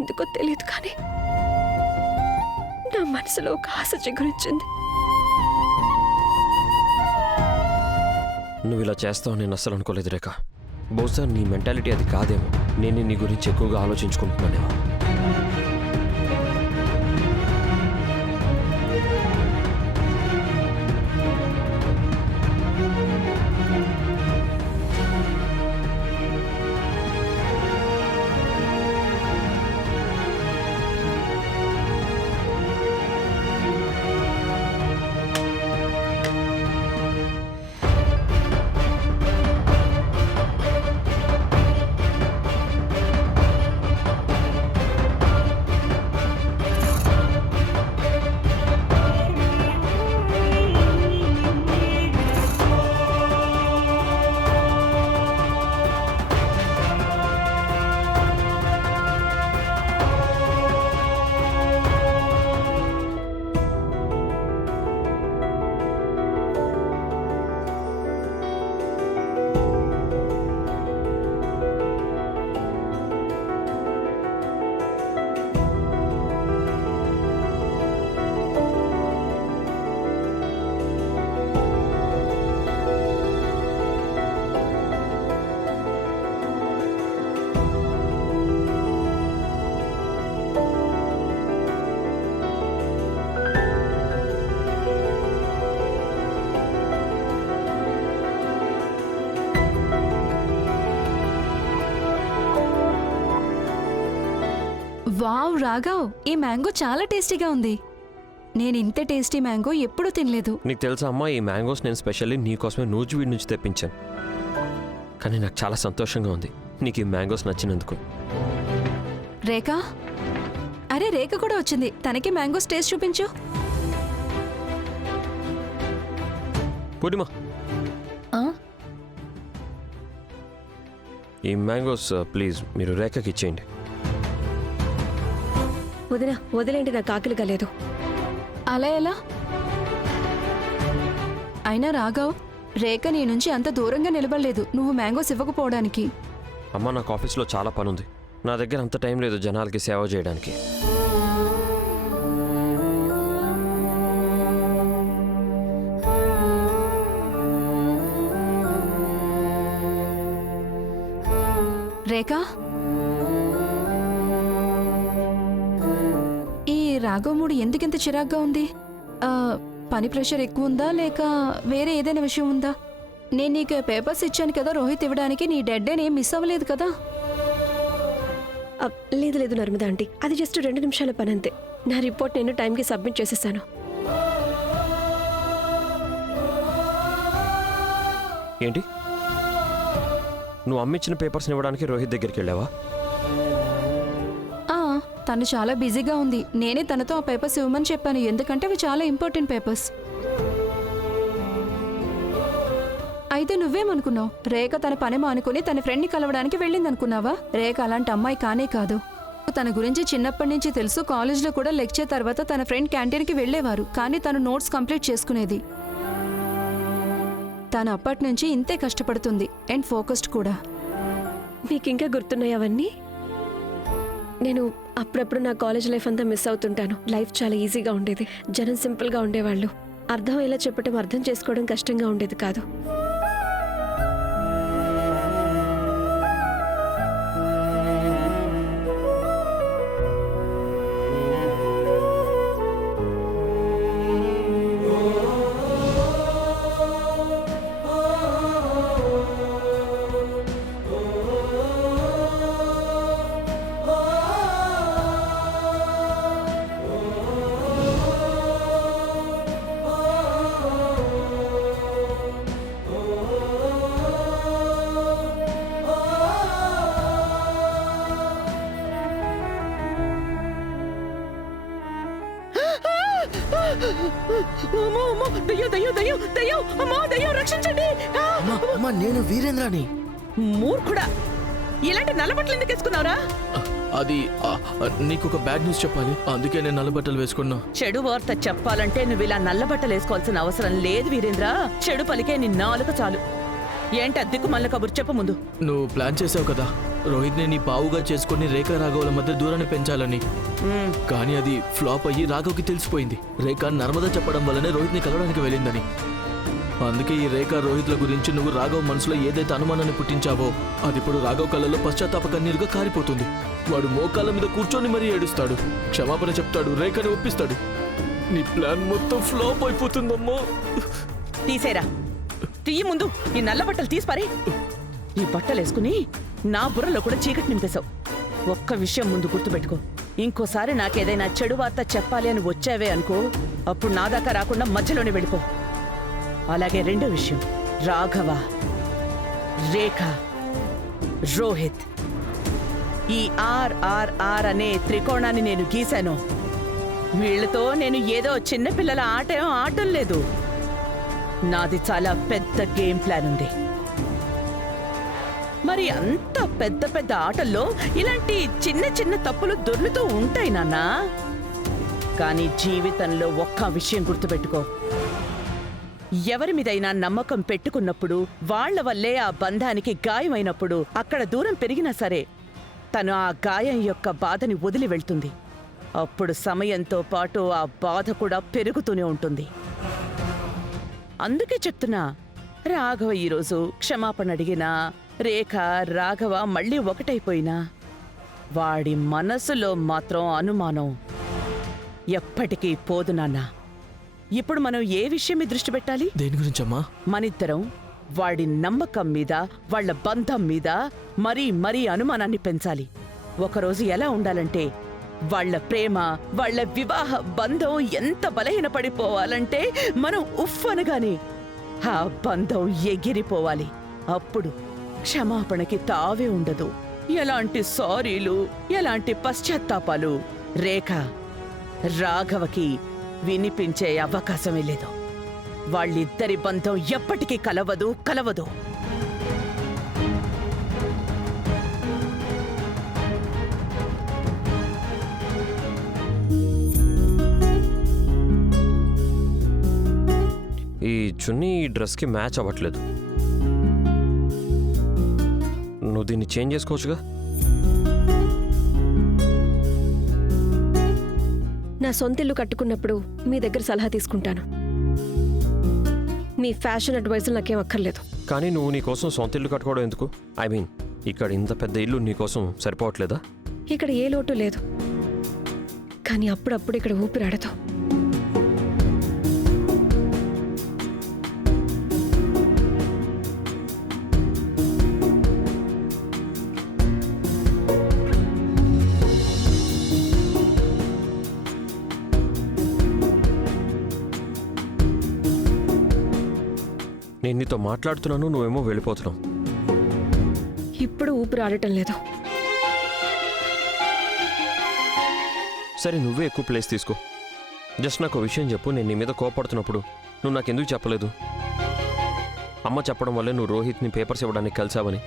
ఎందుకో తెలియదు కానీ నా మనసులో ఒక ఆశ చిగురించింది. నువ్వు ఇలా చేస్తావు నేను అస్సలు అనుకోలేదు రేఖ. బహుశా నీ మెంటాలిటీ అది కాదేమో. నేను నీ గురించి ఎక్కువగా ఆలోచించుకుంటున్నానేమో. వావ్ రాఘవ్, ఈ మ్యాంగో చాలా టేస్టీగా ఉంది. నేను ఇంత టేస్టీ మ్యాంగో ఎప్పుడూ తినలేదు. నీకు తెలుసా అమ్మా, ఈ మ్యాంగోస్ నేను స్పెషల్లీ నీకోసమే నూజివీడి నుంచి తెప్పించాను. కానీ నాకు చాలా సంతోషంగా ఉంది నీకు ఈ మ్యాంగోస్ నచ్చినందుకు. రేఖ, అరే రేఖ కూడా వచ్చింది. తనకి మ్యాంగోస్ టేస్ట్ చూపించు. పూర్ణిమా, ఈ మ్యాంగోస్ ప్లీజ్ మీరు రేఖకి ఇచ్చేయండి. వదిలేండి, నాకు ఆకలిగా లేదు. అలా ఎలా? అయినా రాఘవ్, రేఖ నీ నుంచి అంత దూరంగా నిలబడలేదు నువ్వు మ్యాంగోస్ ఇవ్వకపోవడానికి. అమ్మ, నాకు ఆఫీస్లో చాలా పని ఉంది. నా దగ్గర అంత టైం లేదు జనాలకి సేవ చేయడానికి. రేఖ, ఈ రాఘవముడు ఎందుకింత చిరాగ్గా ఉంది? పని ప్రెషర్ ఎక్కువ ఉందా లేక వేరే ఏదైనా విషయం ఉందా? నేను నీకు పేపర్స్ ఇచ్చాను కదా రోహిత్ ఇవ్వడానికి, నీ డెడ్ ఏం మిస్ అవ్వలేదు కదా? లేదు లేదు నర్మదా ఆంటీ, అది జస్ట్ 2 నిమిషాల పని అంతే. నా రిపోర్ట్ నేను టైంకి సబ్మిట్ చేసేసాను. ఏంటి, నువ్వు అమ్మిచ్చిన పేపర్స్ని ఇవ్వడానికి రోహిత్ దగ్గరికి వెళ్ళావా? తను చాలా బిజీగా ఉంది. నేనే తనతో ఆ పేపర్స్ ఇవ్వమని చెప్పాను, ఎందుకంటే అవి చాలా ఇంపార్టెంట్ పేపర్స్. అయితే నువ్వేమనుకున్నావు? రేఖ తన పని మానుకుని తన ఫ్రెండ్ని కలవడానికి వెళ్ళిందనుకున్నావా? రేఖ అలాంటి అమ్మాయి కానే కాదు. తన గురించి చిన్నప్పటి నుంచి తెలుసు. కాలేజ్లో కూడా లెక్చర్ తర్వాత తన ఫ్రెండ్ క్యాంటీన్కి వెళ్ళేవారు, కానీ తను నోట్స్ కంప్లీట్ చేసుకునేది. తను అప్పటి నుంచి ఇంతే కష్టపడుతుంది అండ్ ఫోకస్డ్ కూడా. మీకు ఇంకా గుర్తున్నాయి అవన్నీ? నేను అప్పుడప్పుడు నా కాలేజ్ లైఫ్ అంతా మిస్ అవుతుంటాను. లైఫ్ చాలా ఈజీగా ఉండేది. జనం సింపుల్గా ఉండేవాళ్ళు. అర్థమయ్యేలా చెప్పటం, అర్థం చేసుకోవడం కష్టంగా ఉండేది కాదు. నేను వీరేంద్రని. మూర్ఖుడా, ఇలాంటి నల్లబట్టలు ఎందుకు వేసుకున్నావురా? అది నీకొక బ్యాడ్ న్యూస్ చెప్పాలి, అందుకే నేను నల్లబట్టలు వేసుకున్నా. చెడు వార్త చెప్పాలంటే నువ్వు ఇలా నల్లబట్టలు వేసుకోవాల్సిన అవసరం లేదు వీరేంద్ర. చెడు పలికే నీ నాలుక చాలు. ఏంటి అద్దెకు మళ్ళీ కబురు చెప్ప ముందు. నువ్వు ప్లాన్ చేసావు కదా, రోహిత్ని నీ పావుగా చేసుకుని రేఖ రాఘవుల మధ్య దూరాన్ని పెంచాలని. కానీ అది ఫ్లాప్ అయ్యి రాఘవ్కి తెలిసిపోయింది. రేఖ నర్మద చెప్పడం వల్లనే రోహిత్ని కలవడానికి వెళ్ళిందని. అందుకే ఈ రేఖ రోహిత్ల గురించి నువ్వు రాఘవ్ మనసులో ఏదైతే అనుమానాన్ని పుట్టించావో అది ఇప్పుడు రాఘవ్ కళ్ళలో పశ్చాత్తాప కన్నీరుగా కారిపోతుంది. వాడు మోకాళ్ళ మీద కూర్చొని మరీ ఏడుస్తాడు, క్షమాపణ చెప్తాడు, రేఖని ఒప్పిస్తాడు. నీ ప్లాన్ మొత్తం ఫ్లాప్ అయిపోతుందమ్మా. తీసేరా, తీయి ముందు ఈ నల్ల బట్టలు తీసిపారే. ఈ బట్టలు వేసుకుని నా బుర్రలో కూడా చీకటి నింపేశావు. ఒక్క విషయం ముందు గుర్తుపెట్టుకో, ఇంకోసారి నాకేదైనా చెడు వార్త చెప్పాలి అని వచ్చావే అనుకో, అప్పుడు నా దాకా రాకుండా మధ్యలోనే వెళ్ళిపో. అలాగే రెండో విషయం, రాఘవ, రేఖ, రోహిత్, ఈ RRR అనే త్రికోణాన్ని నేను గీశాను. వీళ్లతో నేను ఏదో చిన్నపిల్లల ఆట ఏం ఆడటం లేదు. నాది చాలా పెద్ద గేమ్ ప్లాన్ ఉంది. మరి అంత పెద్ద పెద్ద ఆటల్లో ఇలాంటి చిన్న చిన్న తప్పులు దొర్లుతూ ఉంటాయి నాన్నా. కానీ జీవితంలో ఒక్క విషయం గుర్తుపెట్టుకో, ఎవరి మీదైనా నమ్మకం పెట్టుకున్నప్పుడు వాళ్ల వల్లే ఆ బంధానికి గాయమైనప్పుడు అక్కడ దూరం పెరిగినా సరే తను ఆ గాయం యొక్క బాధని వదిలి వెళ్తుంది. అప్పుడు సమయంతో పాటు ఆ బాధ కూడా పెరుగుతూనే ఉంటుంది. అందుకే చెప్తున్నా, రాఘవ ఈరోజు క్షమాపణ అడిగినా, రేఖ రాఘవ మళ్ళీ ఒకటైపోయినా వాడి మనసులో మాత్రం అనుమానం ఎప్పటికీ పోదు నాన్న. ఇప్పుడు మనం ఏ విషయం మీద దృష్టి పెట్టాలి? దేని గురించమ్మా? మనిద్దరం వాడి నమ్మకం మీద, వాళ్ళ బంధం మీద మరీ అనుమానాన్ని పెంచాలి. ఒకరోజు ఎలా ఉండాలంటే, వాళ్ళ ప్రేమ, వాళ్ళ వివాహ బంధం ఎంత బలహీనపడిపోవాలంటే మనం ఉఫ్ అనగానే ఆ బంధం ఎగిరిపోవాలి. అప్పుడు క్షమాపణకి తావే ఉండదు. ఎలాంటి సారీలు, ఎలాంటి పశ్చాత్తాపాలు రేఖ రాఘవకి వినిపించే అవకాశమే లేదు. వాళ్ళిద్దరి బంధం ఎప్పటికీ కలవదు. ఈ చున్నీ ఈ డ్రెస్కి మ్యాచ్ అవ్వట్లేదు. నువ్వు దీన్ని చేంజ్ చేసుకోవచ్చుగా. నా సొంత ఇల్లు కట్టుకున్నప్పుడు మీ దగ్గర సలహా తీసుకుంటాను. మీ ఫ్యాషన్ అడ్వైజులు నాకేం అక్కర్లేదు. కానీ నువ్వు నీ కోసం సొంత ఇల్లు కట్టుకోవడం ఎందుకు? ఐ మీన్, ఇక్కడ ఇంత పెద్ద ఇల్లు నీ కోసం సరిపోవట్లేదా? ఇక్కడ ఏ లోటు లేదు, కానీ అప్పుడప్పుడు ఇక్కడ ఊపిరాడదు. నేను నీతో మాట్లాడుతున్నాను, నువ్వేమో వెళ్ళిపోతున్నావు. ఇప్పుడు ఊపిరాడటం లేదు. సరే, నువ్వే ఎక్కువ ప్లేస్ తీసుకో. జస్ట్ నాకు విషయం చెప్పు. నేను నీ మీద కోపడుతున్నప్పుడు నువ్వు నాకెందుకు చెప్పలేదు? అమ్మ చెప్పడం వల్లే నువ్వు రోహిత్ని పేపర్స్ ఇవ్వడానికి కలిసావని.